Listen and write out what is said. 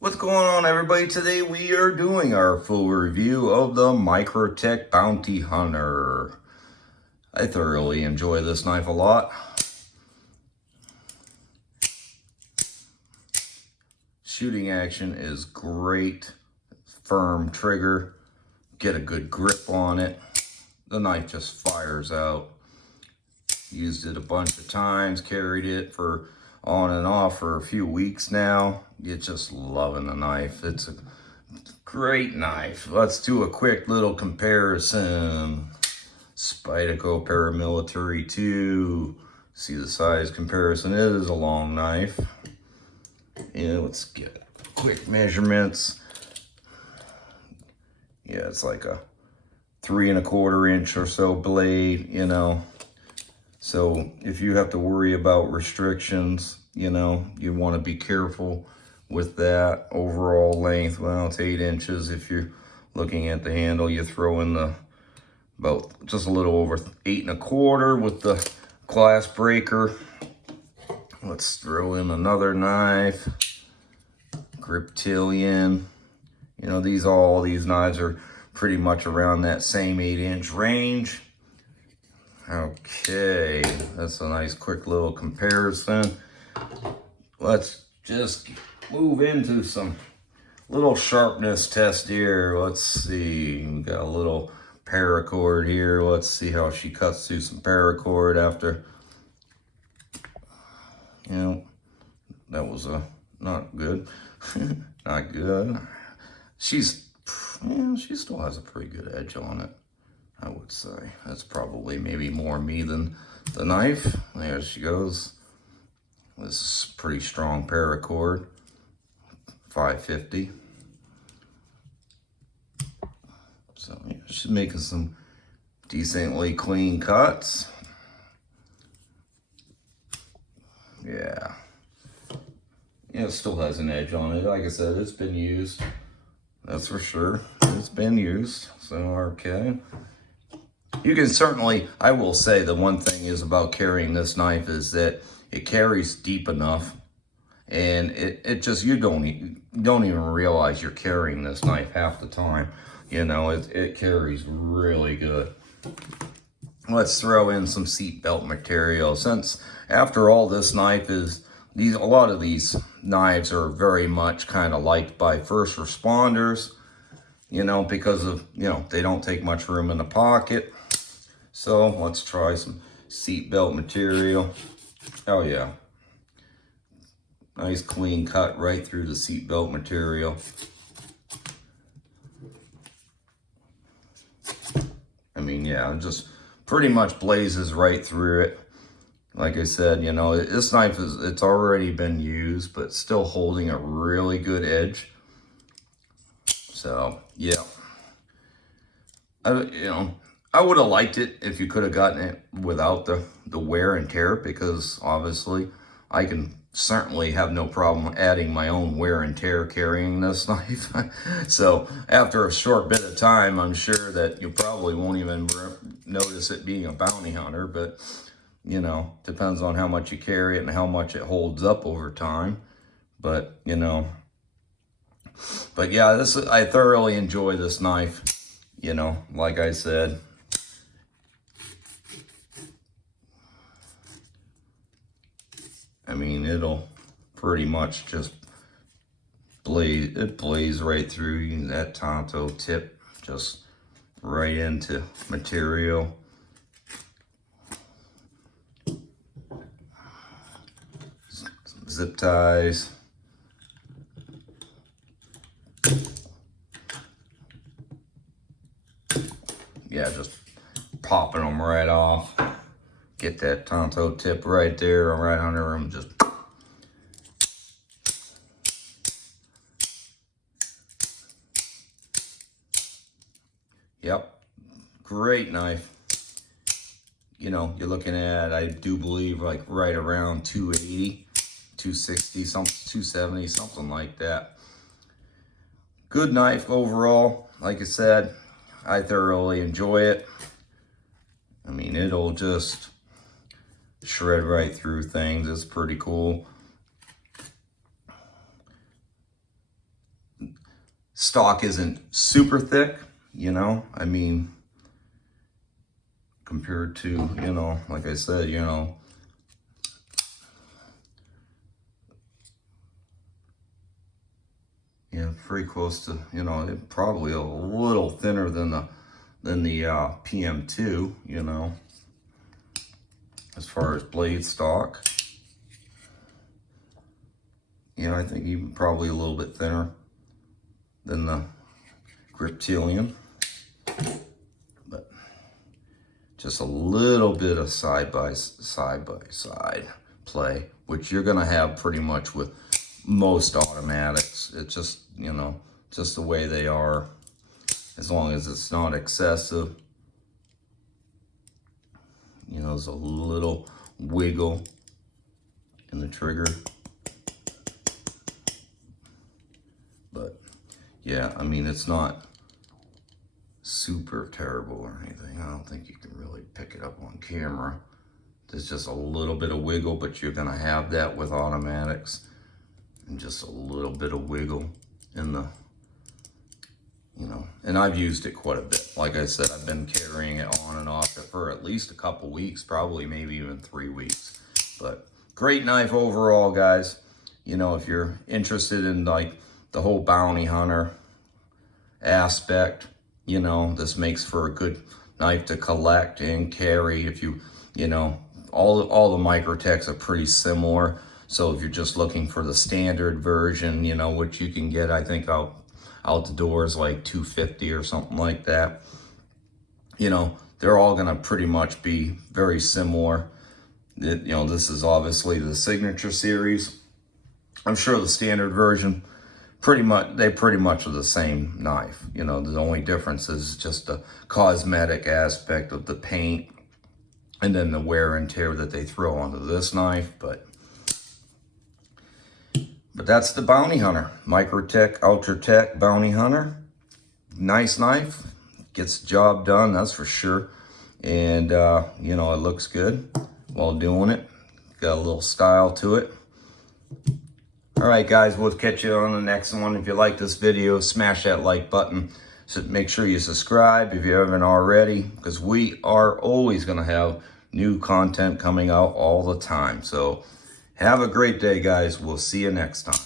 What's going on, everybody? Today we are doing our full review of the Microtech Bounty Hunter. I thoroughly enjoy this knife a lot. Shooting action is great. Firm trigger. Get a good grip on it. The knife just fires out. Used it a bunch of times. Carried it for on and off for a few weeks now. You're just loving the knife. It's a great knife. Let's do a quick little comparison. Spyderco Paramilitary 2. See the size comparison. It is a long knife. Yeah, let's get quick measurements. Yeah, it's like a 3 1/4 inch or so blade, you know. So if you have to worry about restrictions, you know, you want to be careful with that. Overall length, well, it's 8 inches. If you're looking at the handle, you throw in the about just a little over 8 1/4 with the glass breaker. Let's throw in another knife, Griptilian. You know, all these knives are pretty much around that same 8-inch range. Okay, that's a nice quick little comparison. Let's just move into some little sharpness test here. Let's see, we got a little paracord here. Let's see how she cuts through some paracord after. You know, that was not good. Not good. She still has a pretty good edge on it, I would say. That's probably maybe more me than the knife. There she goes. This is pretty strong paracord, 550. So yeah, she's making some decently clean cuts. Yeah. Yeah, it still has an edge on it. Like I said, it's been used. That's for sure. It's been used. So, okay. You can certainly, I will say the one thing is about carrying this knife is that it carries deep enough, and it just, you don't even realize you're carrying this knife half the time. You know, it carries really good. Let's throw in some seatbelt material. Since after all, this knife is, a lot of these knives are very much kind of liked by first responders, you know, because of, you know, they don't take much room in the pocket. So let's try some seatbelt material. Oh yeah. Nice clean cut right through the seatbelt material. I mean, yeah, it just pretty much blazes right through it. Like I said, you know, this knife it's already been used, but still holding a really good edge. So, yeah. I would have liked it if you could have gotten it without the wear and tear, because obviously I can certainly have no problem adding my own wear and tear carrying this knife. So after a short bit of time, I'm sure that you probably won't even notice it being a bounty hunter, but you know, depends on how much you carry it and how much it holds up over time. But, you know, but yeah, I thoroughly enjoy this knife. You know, like I said, I mean, it'll pretty much just blaze right through that Tanto tip, just right into material. Zip ties. Yeah, just popping them right off. Get that Tanto tip right there, right under them. Just yep, great knife. You know, you're looking at, I do believe, like right around 280, 260, 270, something like that. Good knife overall. Like I said, I thoroughly enjoy it. I mean, it'll just shred right through things. It's pretty cool. stock isn't super thick, you know, I mean, compared to, you know, like I said, you know, yeah, pretty close to, you know, probably a little thinner than the PM2, you know, as far as blade stock. You know, I think even probably a little bit thinner than the Griptilian, but just a little bit of side by side play, which you're gonna have pretty much with most automatics. It's just, you know, just the way they are, as long as it's not excessive. You know, there's a little wiggle in the trigger. But yeah, I mean, it's not super terrible or anything. I don't think you can really pick it up on camera. There's just a little bit of wiggle, but you're gonna have that with automatics. And just a little bit of wiggle in the, you know, and I've used it quite a bit. Like I said, I've been carrying it on and off for at least a couple weeks, probably maybe even 3 weeks. But great knife overall, guys. You know, if you're interested in like the whole bounty hunter aspect, you know, this makes for a good knife to collect and carry. If you, you know, all the Microtechs are pretty similar. So if you're just looking for the standard version, you know, which you can get, I think out the doors like $250 or something like that. You know, they're all gonna pretty much be very similar. You know, this is obviously the signature series. I'm sure the standard version, they pretty much are the same knife. You know, the only difference is just the cosmetic aspect of the paint and then the wear and tear that they throw onto this knife. But that's the Bounty Hunter, Microtech Ultratech Bounty Hunter. Nice knife, gets the job done, that's for sure. And you know, it looks good while doing it. Got a little style to it. All right, guys, we'll catch you on the next one. If you like this video, smash that like button. So make sure you subscribe if you haven't already, because we are always gonna have new content coming out all the time. So have a great day, guys. We'll see you next time.